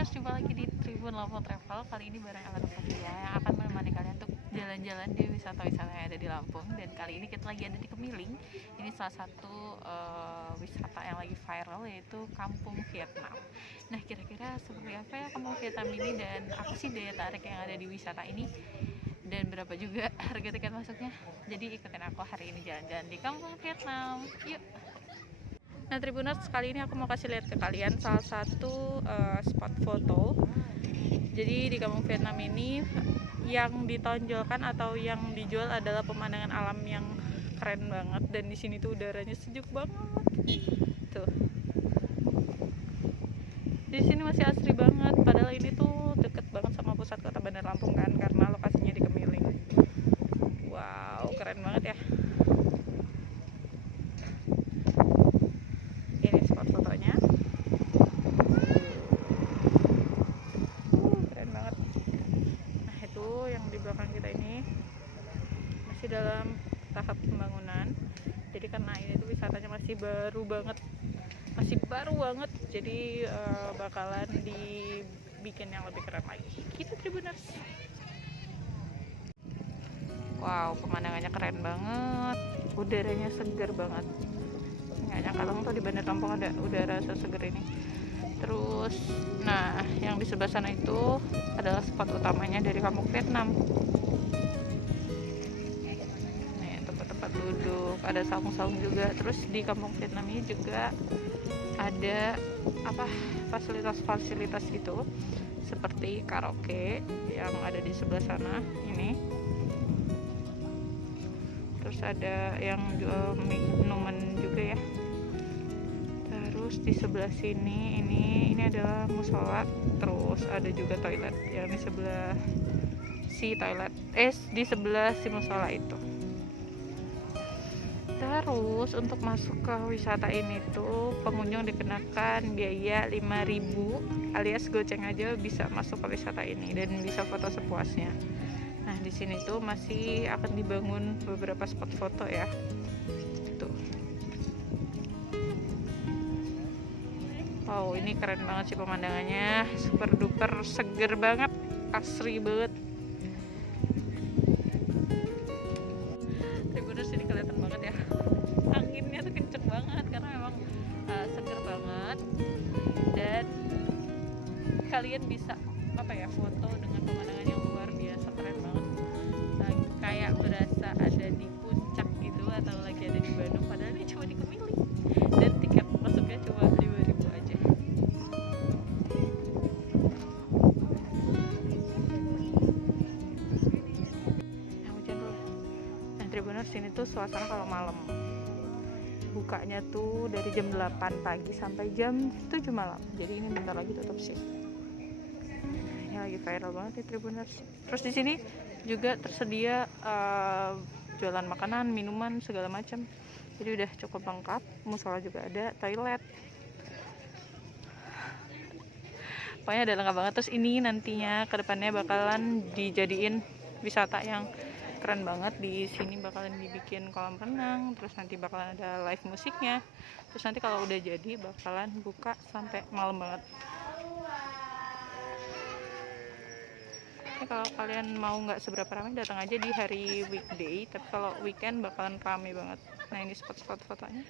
Tribuners, jumpa lagi di Tribun Lampung Travel. Kali ini bareng Ellen Sofia yang akan menemani kalian untuk jalan-jalan di wisata-wisata yang ada di Lampung. Dan kali ini kita lagi ada di Kemiling. Ini salah satu wisata yang lagi viral, yaitu Kampung Vietnam. Nah, kira-kira seperti apa ya Kampung Vietnam ini, dan apa sih daya tarik yang ada di wisata ini, dan berapa juga harga tiket masuknya? Jadi ikutin aku hari ini jalan-jalan di Kampung Vietnam. Yuk! Nah, Tribuners, kali ini aku mau kasih lihat ke kalian salah satu spot foto. Jadi di Kampung Vietnam ini yang ditonjolkan atau yang dijual adalah pemandangan alam yang keren banget, dan di sini tuh udaranya sejuk banget. Tuh. Di sini masih asri banget, padahal ini tuh deket banget sama pusat kota Bandar Lampung kan, karena lokasinya di Kemiling. Wow, keren banget ya. Ini spot fotonya. Keren banget. Nah, itu yang di belakang kita ini masih dalam tahap pembangunan. Jadi karena ini tuh wisatanya masih baru banget, jadi bakalan dibikin yang lebih keren lagi gitu, Tribuners. Wow, pemandangannya keren banget, udaranya segar banget. Nggak nyangka banget tuh di Bandar Lampung ada udara seseger ini. Terus, nah, yang di sebelah sana itu adalah spot utamanya dari Kampung Vietnam. Nih, tempat-tempat duduk, ada saung-saung juga. Terus di Kampung Vietnam ini juga ada fasilitas-fasilitas gitu, seperti karaoke yang ada di sebelah sana ini. Terus ada yang jual minuman juga ya. Terus di sebelah sini ini adalah musola, terus ada juga toilet yang di sebelah di sebelah si musola itu. Terus untuk masuk ke wisata ini tuh pengunjung dikenakan biaya 5.000 alias goceng aja bisa masuk ke wisata ini dan bisa foto sepuasnya. Nah, di sini tuh masih akan dibangun beberapa spot foto ya. Tuh. Wow, ini keren banget sih pemandangannya, super duper seger banget, asri banget. Tribuners, ini kelihatan banget ya, anginnya tuh kenceng banget karena memang seger banget, dan kalian bisa foto dengan pemandangan yang luar biasa keren banget. Nah, kayak berasa ada di puncak gitu atau lagi ada di Bandung, padahal ini cuma di Kemiling dan tiket masuknya cuma 5.000 aja. Nah, hujan dulu. Nah, Tribuners, ini tuh suasana kalau malam. Bukanya tuh dari jam 8 pagi sampai jam 7 malam. Jadi ini bentar lagi tutup sih. Ini lagi viral banget nih, Tribuners. Terus di sini juga tersedia jualan makanan, minuman, segala macam. Jadi udah cukup lengkap. Musola juga ada, toilet. Pokoknya ada lengkap banget. Terus ini nantinya kedepannya bakalan dijadiin wisata yang keren banget. Di sini bakalan dibikin kolam renang, terus nanti bakalan ada live musiknya. Terus nanti kalau udah jadi bakalan buka sampai malam banget. Kalau kalian mau nggak seberapa ramai, datang aja di hari weekday, tapi kalau weekend bakalan ramai banget. Nah, ini spot-spot fotonya.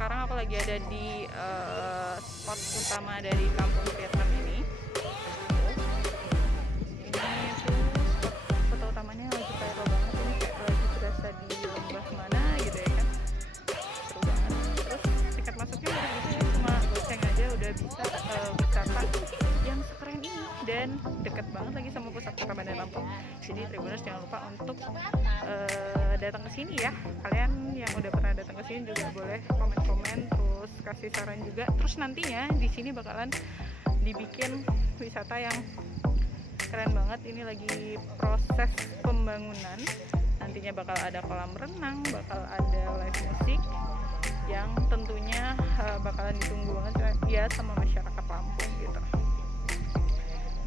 sekarang aku lagi ada di spot utama dari kampung Vietnam ini. Ini tuh spot foto utamanya lagi viral banget, ini kayak lagi berasa di lembah mana gitu ya kan, seru banget. Terus tiket masuknya murah gitu ya, cuma goceng aja udah bisa wisata yang sekeren ini, dan deket banget lagi sama pusat kota Bandar Lampung. Jadi Tribuners jangan lupa untuk datang ke sini ya. Kalian yang udah pernah datang ke sini juga boleh komen-komen, terus kasih saran juga. Terus nantinya di sini bakalan dibikin wisata yang keren banget. Ini lagi proses pembangunan. Nantinya bakal ada kolam renang, bakal ada live musik yang tentunya bakalan ditunggu banget ya sama masyarakat Lampung gitu.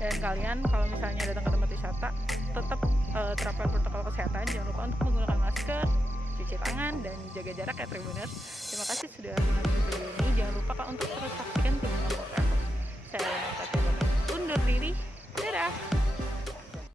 Dan kalian kalau misalnya datang ke tempat wisata, tetap terapkan protokol kesehatan. Jangan lupa untuk menggunakan masker, cuci tangan, dan jaga jarak ya Tribuners. Terima kasih sudah menonton video ini. Jangan lupa Kak untuk terus saksikan Tribun Lampung Travel. Saya Nata undur diri. Dadah.